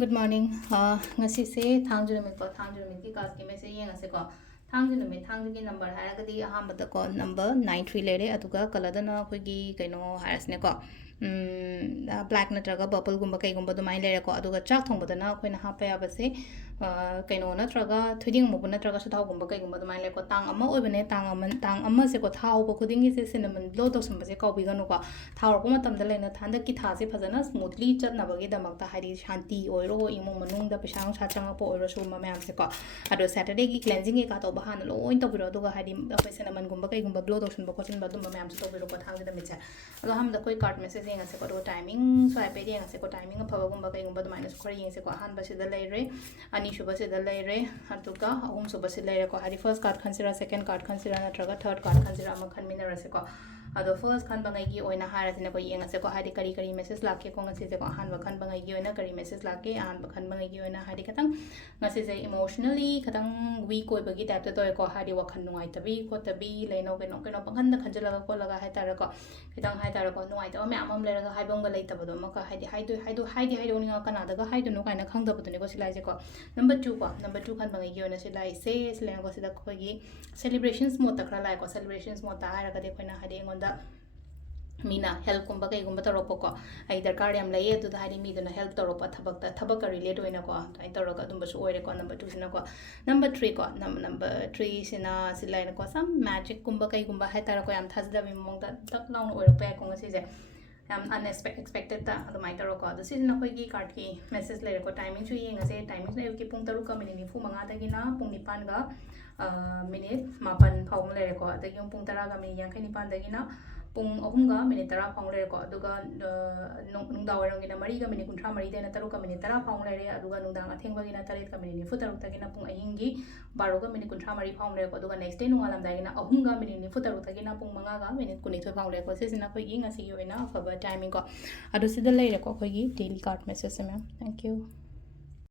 Good morning. Ngasi se thangju numit ko thangju numit ki class ki me se yeng ase ko thangju numit thangju ki number haragadi ahambada ko number 93 lere aduga kaladana khoi gi kaino harasne ko black natraga purple gumba kai gumba dumai lere ko aduga chak thongbadana khoina hapa ya base kaino natraga thuding mo natraga sa gumba kai gumba dumai lere ko tang ama oibane tang ama se ko thau ko khuding gi se cinnamon blow to sum base ko biganu ko thau ko matam da lena thanda ki tha se phajana smoothly chat na bagi damak ta hari shanti oiro imong manung da pisang cha chang po oiro su ma mayam se ko ado saturday gi cleansing ka to bahana loin to biro duga hari apoi cinnamon gumba kai gumba blow to sun ba ko chin ba dum mayam se to biro ko thang da mi cha ado ham da koi card message yeng ase ko timing so I pedi yeng ase ko timing apha gumba kai gumba minus khori yeng se ko han ba se da lai re ani shuba se da lai re atuka ahum suba se lai re ko hari first card consider second card consider na traga third card consider ama khan mina rase ko ado first khan bangai gi oina harasine ko yeng ase ko hari kari message lakke ko ngasi se ko han ba khan bangai gi oina kari message lakke an ba khan bangai gi oina hari katang ngasi se emotionally katang weak oi bagi type to ko hari wakhan nungai tabi ko tabi leino keno panghan da khanjala ko laga hai tar ko kitang hai tar ko nungai ta me amam le ga hai bong ga lei tabado ma ka haidu ninga kana daga haidu no kaina khang da budune ko silai je ko number 2 ko number 2 khan bangai gi oina silai se silai ko sida ko gi celebrations mo takra lai ko celebrations mo ta ha ga de koina hari ngonda मीना help कुंबा कई गुंबा तरोपो को आई दरकार याम लई अदु हारी मी दुना हेल्प तरोपा थबक का रिलेट होइना को आई तरोका दुम बस ओइरे को नंबर 2 सिना को नंबर 3 को नंबर 3 सिना सिलाइन को सम मैजिक कुंबा कई गुंबा है तारा को याम थाजदा बि मोंग दा तक लाउन ओइरे पे को ngasi je याम अनएक्सपेक्टेड ता अदु माइ तरो को दु सिना खोई की कार्ड की मैसेज ले को टाइमिंग छु येंग से टाइमिंग ले की पुंग तरु का मिनिट निफु मंगा दगिना पुंग निपान गा मिनिट मापन फाउंग ले को दगियों पुंग तरा गा मिनिट यांखै निपान दगिना पुंग अहुमगा मिनिट तरा फाउंग ले को अदुगा नुंगदा वरंगिना मरीगा मिनिट कुंथ्रा मरी देना तरु का मिनिट तरा फाउंग ले अदुगा नुंदांग अथेंगबगिना तरेत का मिनिट निफु तरु तगिना पुंग अहिंगी बारोगा मिनिट कुंथ्रा मरी फाउंग ले को अदुगा नेक्स्ट डे नुंगालम दागिना अहुमगा मिनिट निफु तरु तगिना पुंग मंगागा मिनिट कुनिथो फाउंग ले को सेसिना खोई ngasi gi oina afaba timing ko adu sida leire ko खोई डेली कार्ड मैसेज से मैम थैंक यू